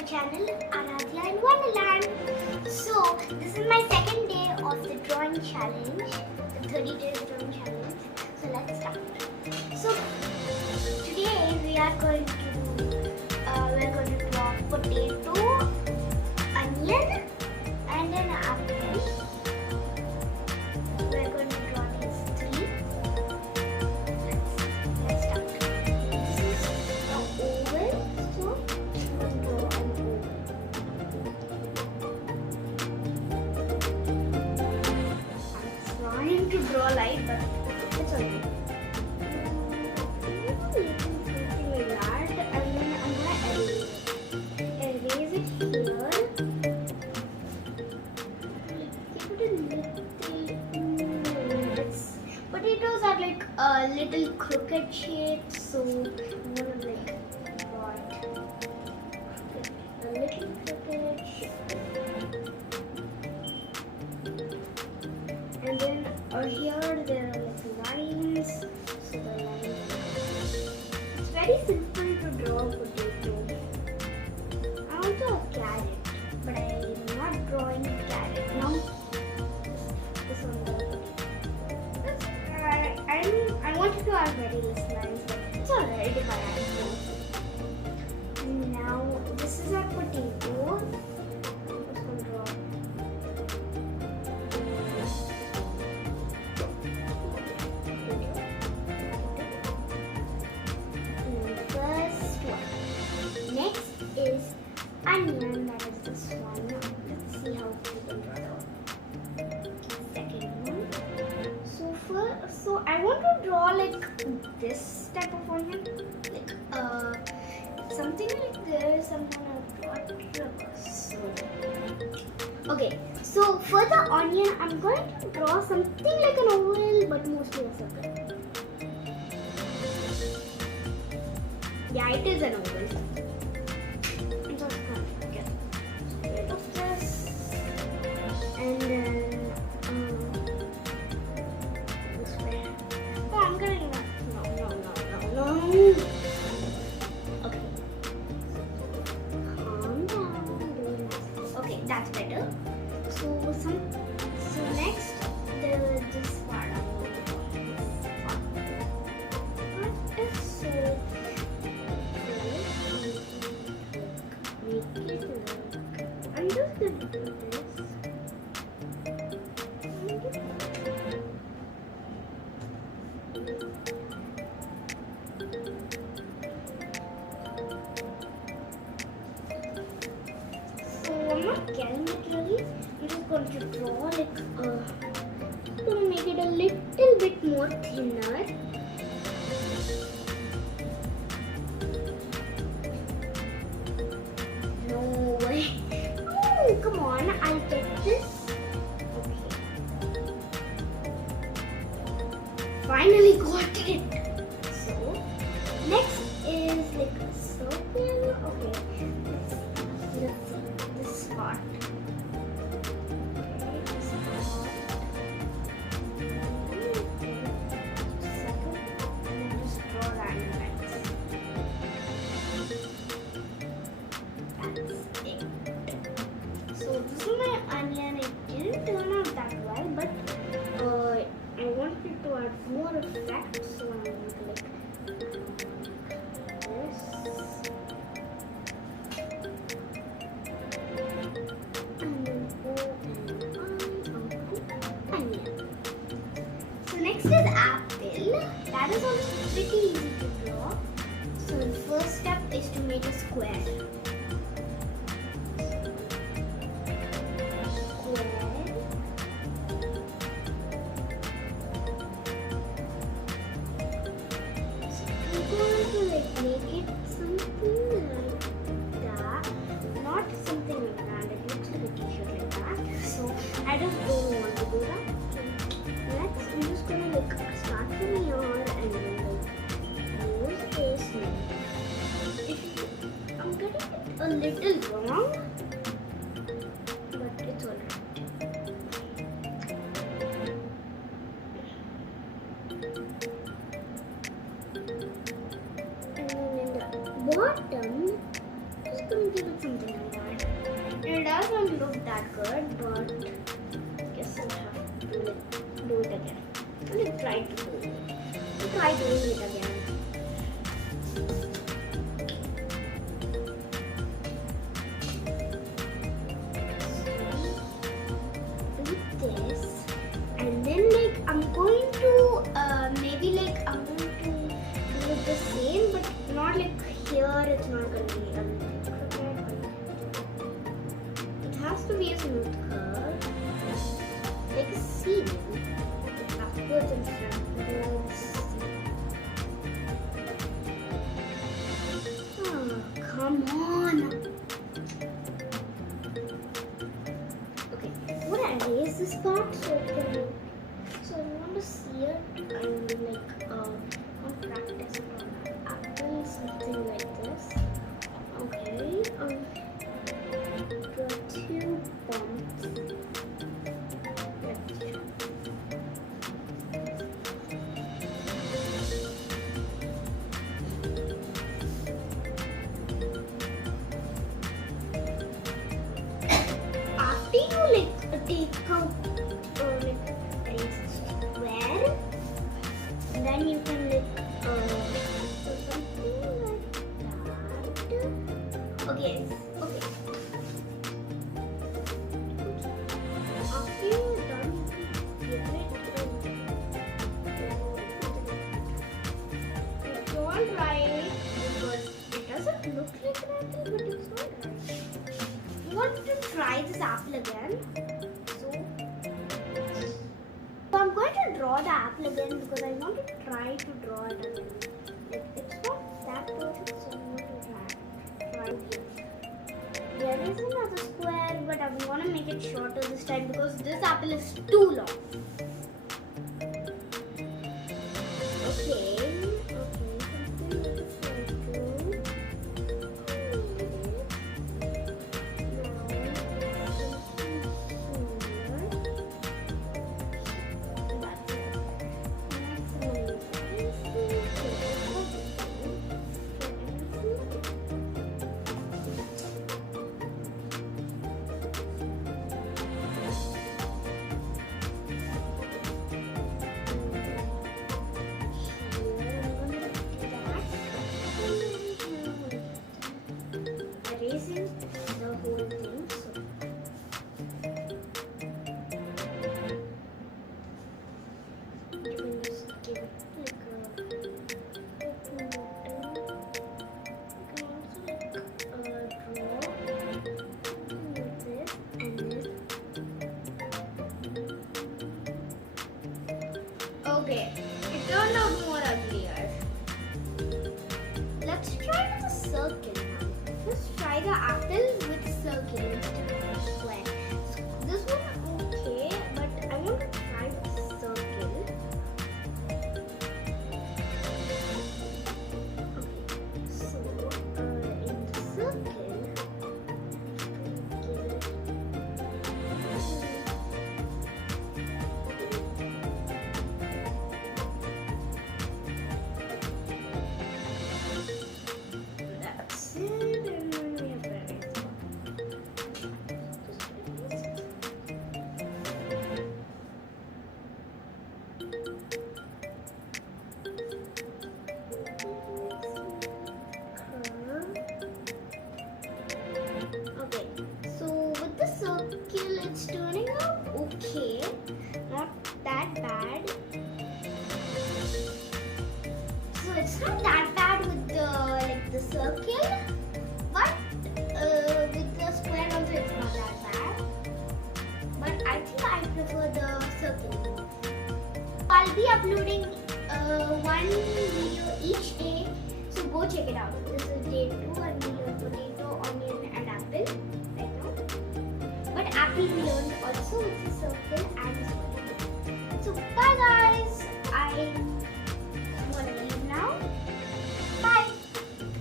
my channel Aradhya in Wonderland. So this is my second day of the drawing challenge, the 30 days drawing challenge. So let's start. So today we are going to draw potato, onion and an apple. We are going to draw these three. Let's start. This is an oval, so we'll draw an oval. I'm trying to draw light, but it's okay. Like that, and then I'm gonna erase it here. Potatoes are like a little crooked shape, so I'm gonna like draw it a little crooked shape. And then here there are like lines. So the lines. It's very simple to draw a potato. I also have carrot, but I'm not drawing carrot now. This one. I wanted to have very less lines, but it's alright if I add more. Now this is our potato. I'm just going to draw. First one. Next is onion. That is this one. Let's see how we can draw the second one. So I want to draw like this type of onion, like something like this. I'm gonna draw it reverse. Okay, so for the onion, I'm going to draw something like an oval, but mostly a circle. Yeah, it is an oval. I'm just gonna get rid of this, and then. No. Okay. Calm down. Okay, that's better. So next this part. What is so make it look. I'm just gonna do this. I'm not getting it really. I'm just going to draw like I'm going to make it a little bit more thinner. No way. Oh, come on. I'll get this. Okay. Finally got it. So, next is like a circle. Okay. Let's see. This part. Okay, this part. Second, and then just draw random lines. That's it. So this is my onion. It didn't turn out that well, but I wanted to add more effect, so I'm going to like this. Next is apple. That is also pretty easy to draw. So the first step is to make a square. So we're going to like make it something like that. Not something like that. It looks like a t-shirt like that. So I just don't want to do that. Next, I'm just gonna like start from here and then like use this. I'm getting it a little wrong, but it's alright. And then in the bottom, just going give it something like that. And it doesn't look that good, but I guess I'll have to do it again. I'll try to do it. I'll try doing it again. And then like I'm going to maybe like I'm going to do it the same, but not like here. It's not going to be it has to be a smooth curve, like a seam, upwards and frontwards. Oh, come on. Okay, I want to erase this part so it can. So I want to see it and like practice it on an apple, something like this. Okay, the 2 bumps. After you like take out like square, then you can like do something like that. Okay. After you're done, you can give it don't try it because it doesn't look like an apple, but it's not right. You want to try this apple again? So I'm going to draw the apple again because I want to try to draw it again. Like, it's not that perfect, so I'm going to try it. There is another square, but I want to make it shorter this time because this apple is too long. Okay, something like a circle. Erasing the whole thing. So you can just give it like a you can also like draw with this and this. Okay, it turned out more uglier. Let's try the circle now. Let's try the apple with circle instead of square. This one okay, but I want to try the circle. Okay, so in the circle, give it. That's it. Okay, so with the circle, it's turning out okay, not that bad. So it's not that bad with the the circle, but with the square also it's not that bad. But I think I prefer the circle. I'll be uploading one video each day, so go check it out. This is day 2 and we learned potato, onion and apple right now. But apple we learned also with the circle and the square. So bye guys, I